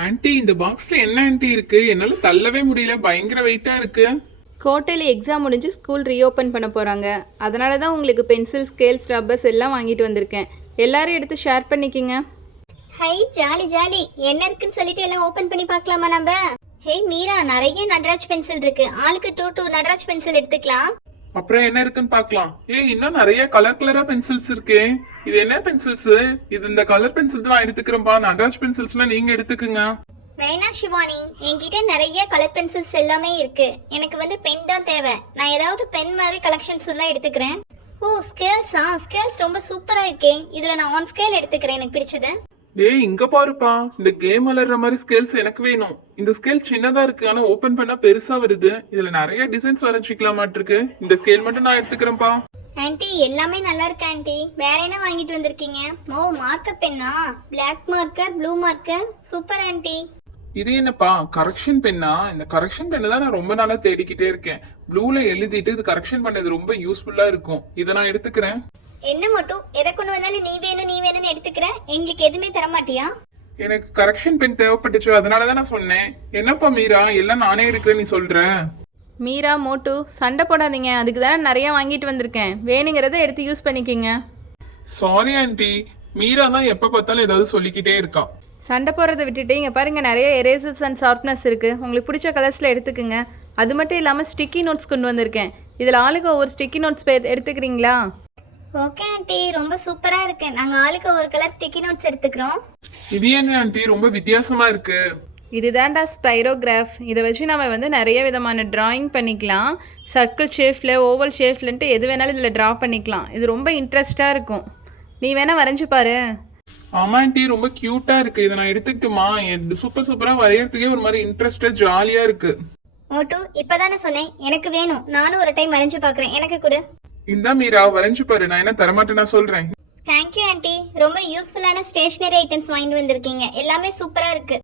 Anti இந்த பாக்ஸ்ல என்ன ஆன்ட்டி இருக்கு? என்னால தள்ளவே முடியல, பயங்கர வெயிட்டா இருக்கு. குவார்ட்டர்லி எக்ஸாம் முடிஞ்சு ஸ்கூல் ரீஓப்பன் பண்ண போகிறாங்க. அதனால தான் உங்களுக்கு பென்சில் ஸ்கேல்ஸ் ரப்பர்ஸ் எல்லாம் வாங்கிட்டு வந்திருக்கேன். எல்லாரும் எடுத்து ஷேர் பண்ணிக்கிங்க. Hi jolly jolly. என்ன இருக்குன்னு சொல்லிட்டு எல்லாம் ஓபன் பண்ணி பார்க்கலாமா நம்ம? ஹே மீரா, நிறைய நட்ராஜ் பென்சில் இருக்கு. ஆளுக்கு 2 நட்ராஜ் பென்சில் எடுத்துக்கலாம். அப்புறம் என்ன இருக்குன்னு பார்க்கலாம். இன்னும் நிறைய கலர் கலரா பென்சில்ஸ் இருக்கு. இது என்ன பென்சில்ஸ்? இது இந்த கலர் பென்சில் தான் நான் எடுத்துக்கிறேன்ப்பா. நட்ராஜ் பென்சில்ஸ்லாம் நீங்க எடுத்துக்குங்க. வேணா சிவானி, என்கிட்ட நிறைய கலர் பென்சில்ஸ் எல்லாமே இருக்கு. எனக்கு வந்து பென் தான் தேவை. நான் ஏதாவது பென் மாதிரி கலெக்ஷன்ஸ் தான் எடுத்துக்கிறேன். ஓ ஸ்கேல்ஸா? ஸ்கேல்ஸ் ரொம்ப சூப்பரா இருக்கே. இதுல நான் ஆன் ஸ்கேல் எடுத்துக்கிறேன், எனக்கு பிடிச்சது. இங்க பாருப்பா, இந்த கேம் விளையாடுற மாதிரி ஸ்கேல்ஸ் எனக்கு வேணும். இந்த ஸ்கேல் சின்னதா இருக்கு, ஆனா ஓபன் பண்ணா பெருசா வருது. இதுல நிறைய டிசைன்ஸ் வரைஞ்சிக்கலாமாட்டு இருக்கு. இந்த ஸ்கேல் மட்டும் நான் எடுத்துக்கிறேன்ப்பா. ஆன்ட்டி எல்லாமே நல்லா இருக்கு ஆன்ட்டி. வேற என்ன வாங்கிட்டு வந்திருக்கீங்க? ஓ மார்க்கர் பென்னா? Black marker, blue marker, super aunty. இது என்னப்பா, கரெக்ஷன் பென்னா? இந்த கரெக்ஷன் பெண்ணை தான் நான் ரொம்ப நாளா தேடிக்கிட்டே இருக்கேன். ப்ளூல எழுதிட்டு இது கரெக்ஷன் பண்ணது ரொம்ப யூஸ்ஃபுல்லா இருக்கும். இதை நான் எடுத்துக்கிறேன். என்ன மட்டும் எதை கொண்டு வந்தாலும் நீ வேணும்னு எடுத்துக்கிறேன். எங்களுக்கு எதுவுமே தர மாட்டியா? எனக்கு கரெக்ஷன் பென் தேவைப்பட்டுச்சு, அதனாலதான் நான் சொன்னேன். என்னப்பா மீரா, எல்லாம் நானே எடுக்கிறேன் நீ சொல்ற? மீரா, மோட்டு சண்டை போடாதீங்க. அதுக்கு தானே நிறைய வாங்கிட்டு வந்திருக்கேன். வேணுங்கிறத எடுத்து யூஸ் பண்ணிக்கிங்க. சாரி ஆன்ட்டி, மீரா தான் எப்ப பார்த்தாலும் ஏதாவது சொல்லிக்கிட்டே இருக்கா. சண்டை போடுறதை விட்டுட்டு இங்கே பாருங்கள், நிறைய எரேசர்ஸ் அண்ட் ஷார்ப்னர்ஸ் இருக்குது. உங்களுக்கு பிடிச்ச கலர்ஸில் எடுத்துக்குங்க. அது மட்டும் இல்லாமல் ஸ்டிக்கி நோட்ஸ் கொண்டு வந்திருக்கேன். இதில் ஆளுக்கு ஒவ்வொரு ஸ்டிக்கி நோட்ஸ் எடுத்துக்கிறீங்களா? ஓகே ஆன்ட்டி, ரொம்ப சூப்பரா இருக்கு. நாங்க ஆளுக்கு ஒரு கலர் ஸ்டிக்கி நோட்ஸ் எடுத்துக்கிறோம். இது என்ன ஆன்ட்டி, ரொம்ப வித்தியாசமா இருக்கு. இதுதான்டா ஸ்பைரோகிராஃப். இதை வச்சு நம்ம வந்து நிறைய விதமான டிராயிங் பண்ணிக்கலாம். சர்க்கிள் ஷேஃபில், ஓவல் ஷேஃப்லன்ட்டு எது வேணாலும் இதில் ட்ரா பண்ணிக்கலாம். இது ரொம்ப இன்ட்ரெஸ்டாக இருக்கும். நீ வேணால் வரைஞ்சி பாரு. ஆமா ஆன்ட்டி, ரொம்ப கியூட்டா இருக்கு. இதை நான் எடுத்துக்கிட்டுமா? சூப்பர் சூப்பரா வரையறதுக்கே ஒரு மாதிரி இன்ட்ரெஸ்டா ஜாலியா இருக்கு. மோட்டு இப்பதானே சொன்னேன் எனக்கு வேணும். நானும் ஒரு டைம் வரைஞ்சு பாக்குறேன். எனக்கு கொடு. இந்தா மீரா, வரைஞ்சு பாரு. நான் என்ன தரமாட்டேன் நான் சொல்றேன். Thank you anti. ரொம்ப யூஸ்ஃபுல்லான ஸ்டேஷனரி ஐட்டம்ஸ் வாங்கிட்டு வந்திருக்கீங்க. எல்லாமே சூப்பரா இருக்கு.